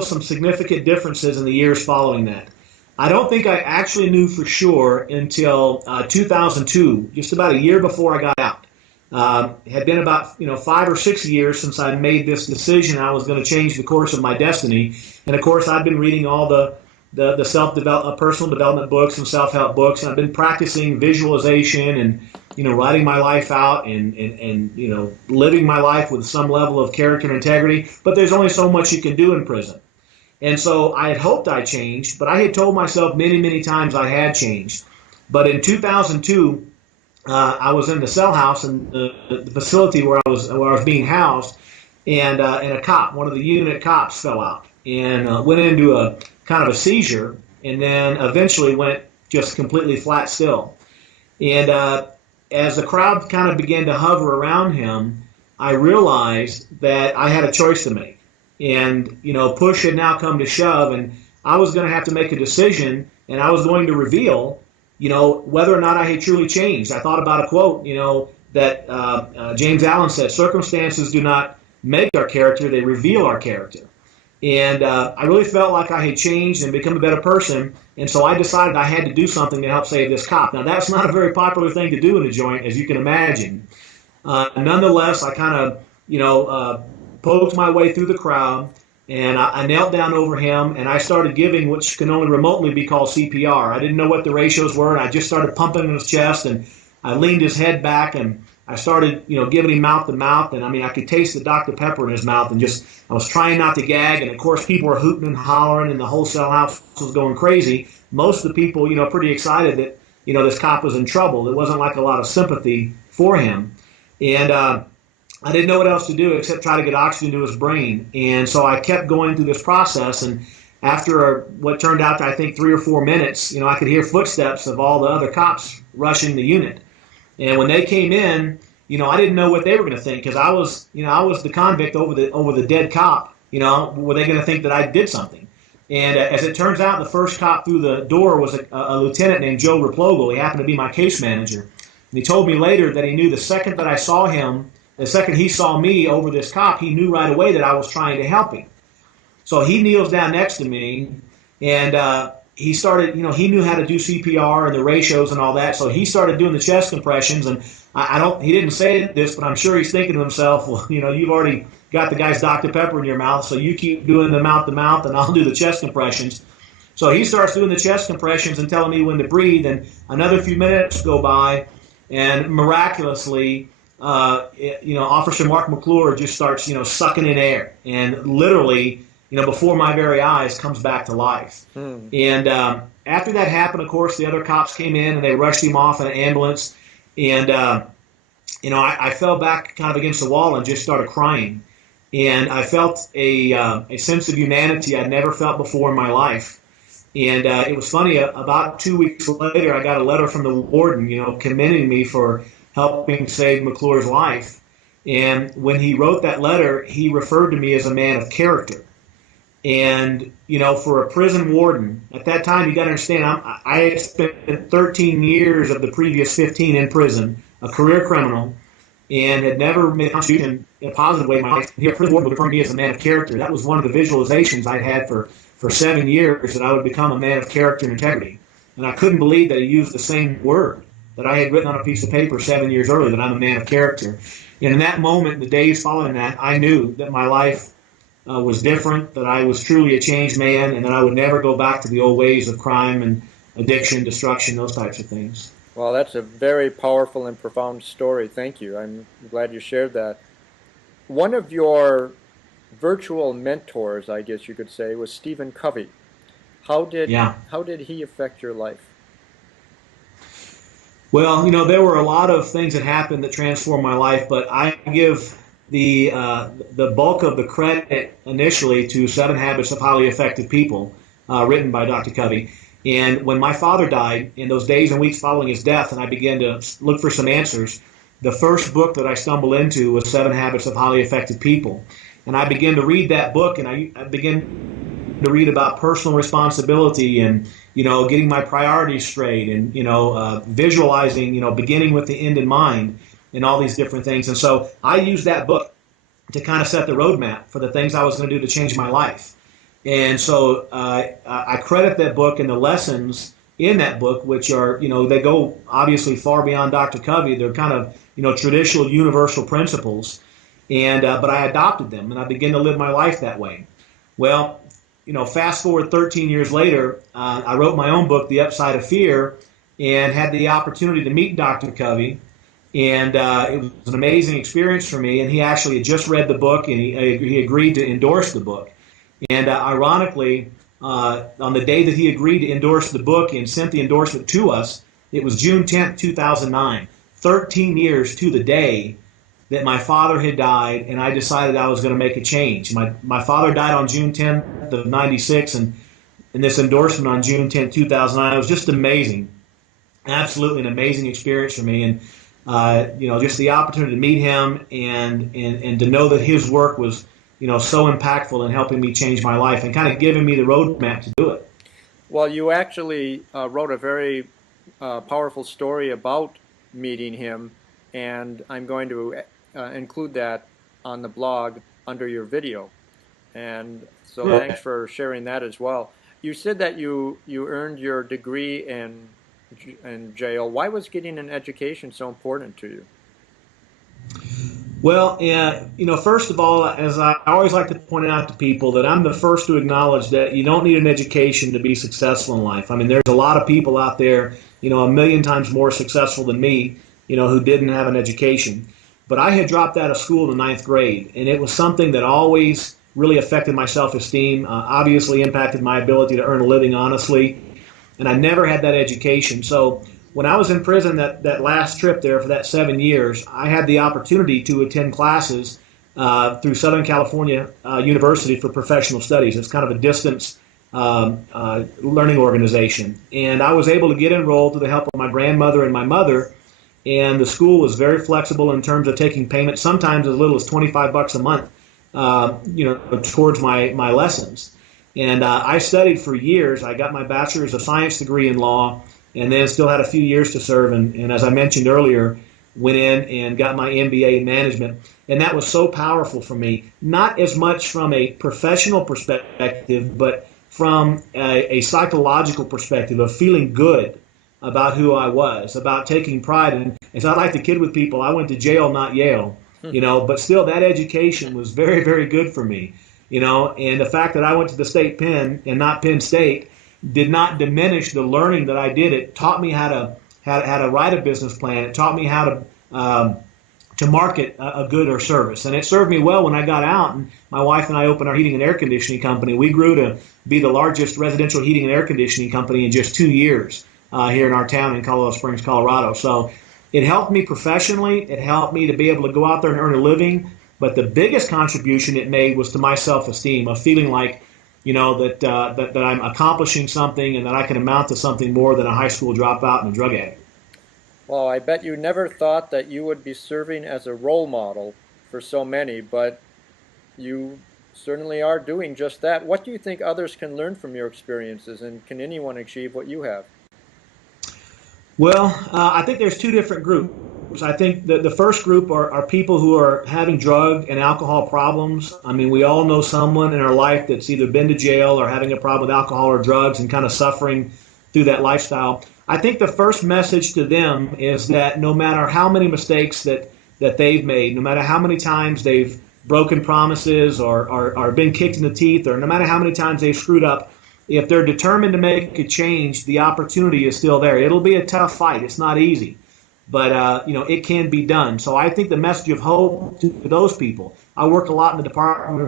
some significant differences in the years following that. I don't think I actually knew for sure until 2002, just about a year before I got out. It had been about 5 or 6 years since I made this decision I was going to change the course of my destiny. And of course, I've been reading all the personal development books and self-help books, and I've been practicing visualization and writing my life out and living my life with some level of character and integrity. But there's only so much you can do in prison. And so I had hoped I changed, but I had told myself many, many times I had changed. But in 2002, I was in the cell house in the facility where I was being housed, and a cop, one of the unit cops, fell out and went into a kind of a seizure, and then eventually went just completely flat still. And as the crowd kind of began to hover around him, I realized that I had a choice to make. And, push had now come to shove, and I was going to have to make a decision, and I was going to reveal, whether or not I had truly changed. I thought about a quote, that James Allen said, "Circumstances do not make our character, they reveal our character." And I really felt like I had changed and become a better person, and so I decided I had to do something to help save this cop. Now, that's not a very popular thing to do in a joint, as you can imagine. Nonetheless, I kind of, poked my way through the crowd, and I knelt down over him, and I started giving what can only remotely be called CPR. I didn't know what the ratios were, and I just started pumping in his chest, and I leaned his head back, and I started, giving him mouth to mouth, and I could taste the Dr. Pepper in his mouth, and I was trying not to gag, and of course people were hooting and hollering, and the whole cell house was going crazy. Most of the people, pretty excited that, this cop was in trouble. There wasn't like a lot of sympathy for him, and I didn't know what else to do except try to get oxygen to his brain. And so I kept going through this process, and after what turned out to, I think, 3 or 4 minutes, I could hear footsteps of all the other cops rushing the unit. And when they came in, I didn't know what they were going to think, because I was the convict over the dead cop. Were they going to think that I did something? And as it turns out, the first cop through the door was a lieutenant named Joe Replogle. He happened to be my case manager. And he told me later that he knew the second that I saw him, the second he saw me over this cop, he knew right away that I was trying to help him. So he kneels down next to me, and he started, he knew how to do CPR and the ratios and all that, so he started doing the chest compressions, and he didn't say this, but I'm sure he's thinking to himself, well, you've already got the guy's Dr. Pepper in your mouth, so you keep doing the mouth-to-mouth, and I'll do the chest compressions. So he starts doing the chest compressions and telling me when to breathe, and another few minutes go by, and miraculously, Officer Mark McClure just starts, sucking in air, and literally, before my very eyes, comes back to life. And after that happened, of course, the other cops came in and they rushed him off in an ambulance, and I fell back kind of against the wall and just started crying, and I felt a sense of humanity I'd never felt before in my life. And it was funny. About 2 weeks later, I got a letter from the warden, commending me for helping save McClure's life. And when he wrote that letter, he referred to me as a man of character. And, for a prison warden, at that time, you got to understand, I had spent 13 years of the previous 15 in prison, a career criminal, and had never made a contribution in a positive way in my life. Here, a prison warden would refer to me as a man of character. That was one of the visualizations I'd had for 7 years, that I would become a man of character and integrity. And I couldn't believe that he used the same word that I had written on a piece of paper 7 years earlier, that I'm a man of character. And in that moment, the days following that, I knew that my life was different, that I was truly a changed man, and that I would never go back to the old ways of crime and addiction, destruction, those types of things. Well, that's a very powerful and profound story. Thank you. I'm glad you shared that. One of your virtual mentors, I guess you could say, was Stephen Covey. How did he affect your life? Well, there were a lot of things that happened that transformed my life, but I give the bulk of the credit initially to 7 Habits of Highly Effective People, written by Dr. Covey. And when my father died, in those days and weeks following his death, and I began to look for some answers, the first book that I stumbled into was 7 Habits of Highly Effective People. And I began to read that book, and I began to read about personal responsibility and, getting my priorities straight and, visualizing, beginning with the end in mind and all these different things. And so I used that book to kind of set the roadmap for the things I was going to do to change my life. And so I credit that book and the lessons in that book, which are, they go obviously far beyond Dr. Covey. They're kind of, traditional universal principles. And but I adopted them, and I began to live my life that way. Well, fast forward 13 years later, I wrote my own book, The Upside of Fear, and had the opportunity to meet Dr. Covey. And it was an amazing experience for me. And he actually had just read the book, and he agreed to endorse the book. And ironically, on the day that he agreed to endorse the book and sent the endorsement to us, it was June 10th, 2009, 13 years to the day that my father had died, and I decided I was going to make a change. My father died on June 10th of 96, and this endorsement on June 10th, 2009, it was just amazing. Absolutely an amazing experience for me. And just the opportunity to meet him and to know that his work was, so impactful in helping me change my life and kind of giving me the roadmap to do it. Well, you actually wrote a very powerful story about meeting him, and I'm going to include that on the blog under your video. And so thanks for sharing that as well. You said that you earned your degree in jail. Why was getting an education so important to you? Well, first of all, as I always like to point out to people, that I'm the first to acknowledge that you don't need an education to be successful in life. I mean, there's a lot of people out there, a million times more successful than me, who didn't have an education. But I had dropped out of school in the 9th grade, and it was something that always really affected my self-esteem, obviously impacted my ability to earn a living honestly, and I never had that education. So when I was in prison that last trip there for that 7 years, I had the opportunity to attend classes through Southern California University for Professional Studies. It's kind of a distance learning organization. And I was able to get enrolled with the help of my grandmother and my mother. And the school was very flexible in terms of taking payments, sometimes as little as $25 a month, towards my lessons. And I studied for years. I got my bachelor's of science degree in law, and then still had a few years to serve. And as I mentioned earlier, went in and got my MBA in management. And that was so powerful for me, not as much from a professional perspective, but from a psychological perspective of feeling good about who I was, about taking pride. And as I like to kid with people, I went to jail, not Yale, but still that education was very, very good for me, and the fact that I went to the state pen and not Penn State did not diminish the learning that I did. It taught me how to write a business plan. It taught me how to market a good or service. And it served me well when I got out, and my wife and I opened our heating and air conditioning company. We grew to be the largest residential heating and air conditioning company in just 2 years. Here in our town in Colorado Springs, Colorado. So it helped me professionally. It helped me to be able to go out there and earn a living. But the biggest contribution it made was to my self-esteem, of feeling like, that I'm accomplishing something and that I can amount to something more than a high school dropout and a drug addict. Well, I bet you never thought that you would be serving as a role model for so many, but you certainly are doing just that. What do you think others can learn from your experiences, and can anyone achieve what you have? Well, I think there's two different groups. I think the first group are people who are having drug and alcohol problems. I mean, we all know someone in our life that's either been to jail or having a problem with alcohol or drugs and kind of suffering through that lifestyle. I think the first message to them is that no matter how many mistakes that they've made, no matter how many times they've broken promises or been kicked in the teeth, or no matter how many times they've screwed up, if they're determined to make a change, the opportunity is still there. It'll be a tough fight. It's not easy, but it can be done. So I think the message of hope to those people. I work a lot in the Department of